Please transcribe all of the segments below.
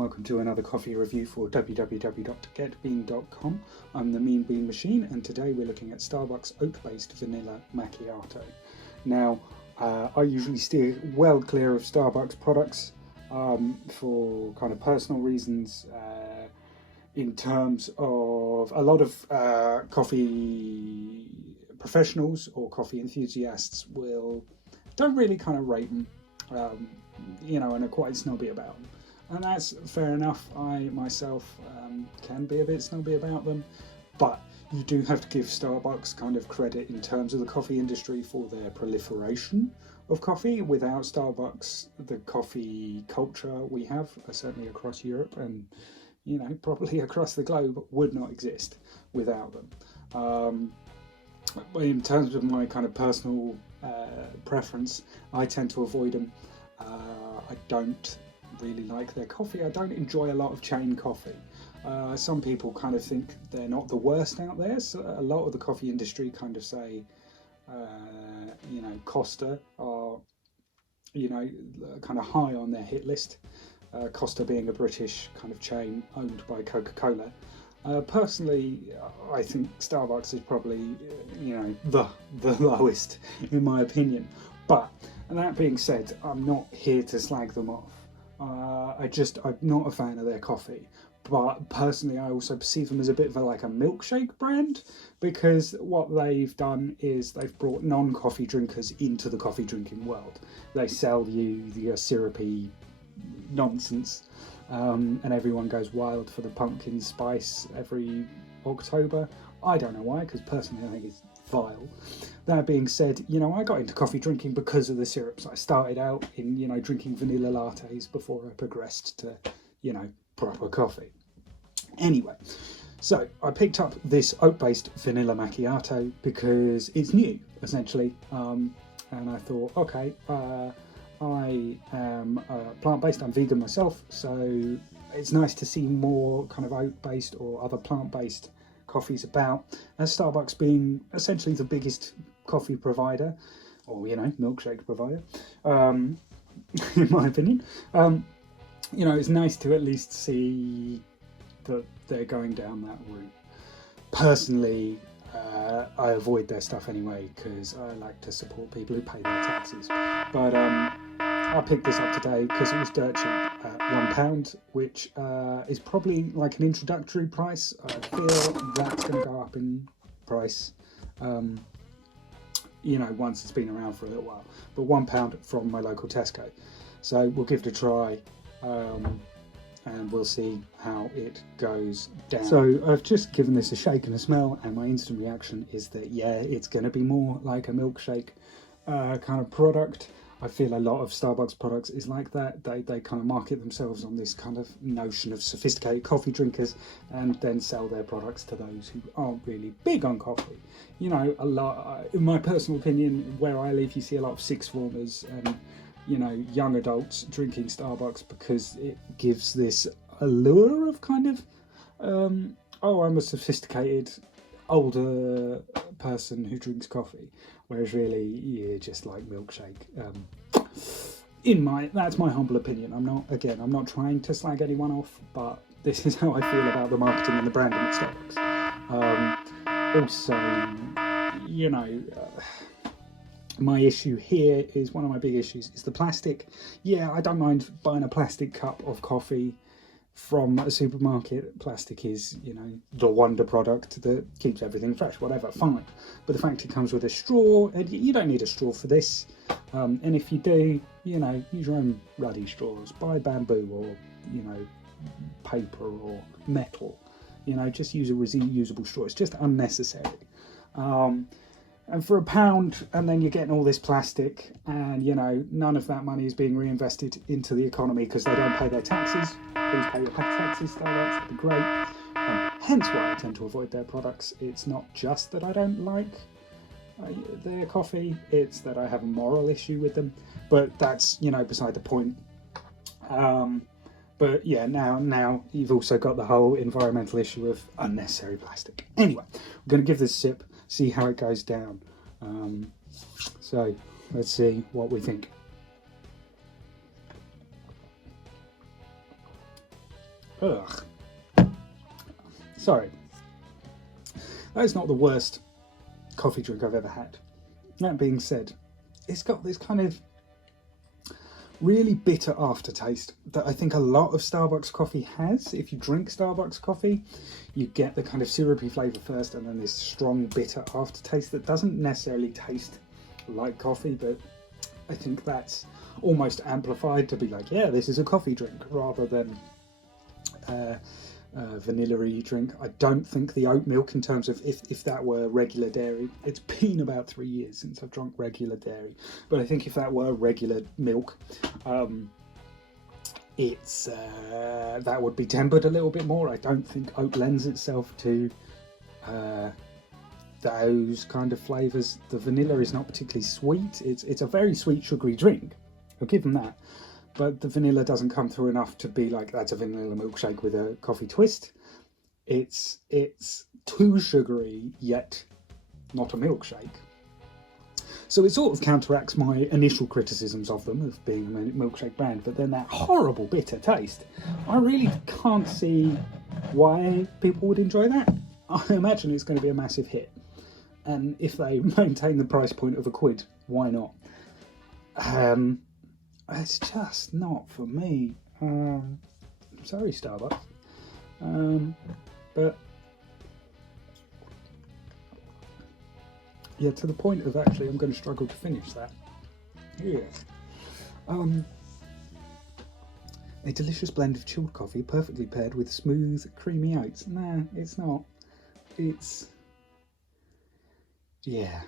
welcome to another coffee review for www.getbean.com. I'm the Mean Bean Machine, and today we're looking at Starbucks oat-based vanilla macchiato. Now, I usually steer well clear of Starbucks products for kind of personal reasons. In terms of a lot of coffee professionals or coffee enthusiasts don't really kind of rate them, and are quite snobby about them. And that's fair enough. I myself can be a bit snobby about them, but you do have to give Starbucks kind of credit in terms of the coffee industry for their proliferation of coffee. Without Starbucks, the coffee culture we have, certainly across Europe and probably across the globe, would not exist without them. In terms of my kind of personal preference, I tend to avoid them. I don't really like their coffee. I don't enjoy a lot of chain coffee. Some people kind of think they're not the worst out there. So a lot of the coffee industry kind of say, Costa are, kind of high on their hit list. Costa being a British kind of chain owned by Coca-Cola. Personally, I think Starbucks is probably, the lowest in my opinion. But that being said, I'm not here to slag them off. I'm not a fan of their coffee. But personally, I also perceive them as a bit of a milkshake brand, because what they've done is they've brought non-coffee drinkers into the coffee drinking world. They sell you the syrupy nonsense, and everyone goes wild for the pumpkin spice every October. I don't know why, because personally I think it's vile. That being said, I got into coffee drinking because of the syrups. I started out in drinking vanilla lattes before I progressed to proper coffee. Anyway, so I picked up this oat-based vanilla macchiato because it's new, essentially, and I thought, okay, I am plant-based, I'm vegan myself, so it's nice to see more kind of oat-based or other plant-based coffees about, as Starbucks being essentially the biggest coffee provider, or milkshake provider, in my opinion. It's nice to at least see that they're going down that route. Personally, I avoid their stuff anyway because I like to support people who pay their taxes. But I picked this up today because it was dirt cheap at £1, which is probably like an introductory price. I feel that's going to go up in price, once it's been around for a little while. But £1 from my local Tesco. So we'll give it a try. And we'll see how it goes down. So I've just given this a shake and a smell, and my instant reaction is that it's going to be more like a milkshake kind of product. I feel a lot of Starbucks products is like that. They kind of market themselves on this kind of notion of sophisticated coffee drinkers, and then sell their products to those who aren't really big on coffee. A lot, in my personal opinion, where I live, you see a lot of sixth formers and young adults drinking Starbucks because it gives this allure of kind of, I'm a sophisticated older person who drinks coffee, whereas really you're just like milkshake. That's my humble opinion. I'm not trying to slag anyone off, but this is how I feel about the marketing and the branding at Starbucks. My issue here is, one of my big issues is the plastic. Yeah, I don't mind buying a plastic cup of coffee from a supermarket. Plastic is, the wonder product that keeps everything fresh, whatever, fine. But the fact it comes with a straw, and you don't need a straw for this. And if you do, use your own ruddy straws. Buy bamboo or, paper or metal. Just use a reusable straw. It's just unnecessary. And for £1, and then you're getting all this plastic, and none of that money is being reinvested into the economy because they don't pay their taxes. Please pay your taxes, Starbucks, that'd be great. Hence why I tend to avoid their products. It's not just that I don't like their coffee, it's that I have a moral issue with them. But that's beside the point. But yeah, now you've also got the whole environmental issue of unnecessary plastic. Anyway, we're going to give this a sip, see how it goes down. So let's see what we think. Ugh. Sorry. That is not the worst coffee drink I've ever had. That being said, it's got this kind of really bitter aftertaste that I think a lot of Starbucks coffee has. If you drink Starbucks coffee, you get the kind of syrupy flavour first and then this strong bitter aftertaste that doesn't necessarily taste like coffee, but I think that's almost amplified to be like, yeah, this is a coffee drink, rather than vanilla-y drink. I don't think the oat milk, in terms of if that were regular dairy, it's been about 3 years since I've drunk regular dairy, but I think if that were regular milk, it's that would be tempered a little bit more. I don't think oat lends itself to those kind of flavours. The vanilla is not particularly sweet. It's a very sweet sugary drink, I'll give them that, but the vanilla doesn't come through enough to be like, that's a vanilla milkshake with a coffee twist. It's too sugary, yet not a milkshake. So it sort of counteracts my initial criticisms of them of being a milkshake brand, but then that horrible bitter taste, I really can't see why people would enjoy that. I imagine it's going to be a massive hit, and if they maintain the price point of £1, why not? It's just not for me. Sorry, Starbucks. But yeah, to the point of actually I'm going to struggle to finish that. Yeah. A delicious blend of chilled coffee, perfectly paired with smooth, creamy oats. Nah, it's not. It's... yeah.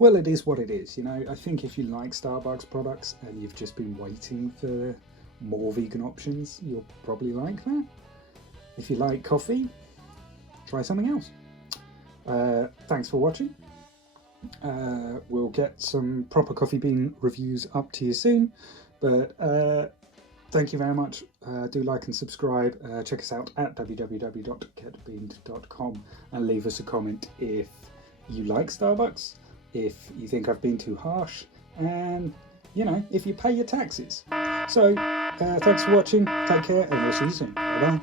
Well, it is what it is, you know. I think if you like Starbucks products and you've just been waiting for more vegan options, you'll probably like that. If you like coffee, try something else. Thanks for watching. We'll get some proper coffee bean reviews up to you soon, but thank you very much. Do like and subscribe. Check us out at www.getbeaned.com and leave us a comment if you like Starbucks, if you think I've been too harsh, and, you know, if you pay your taxes. So, thanks for watching, take care, and we'll see you soon. Bye-bye.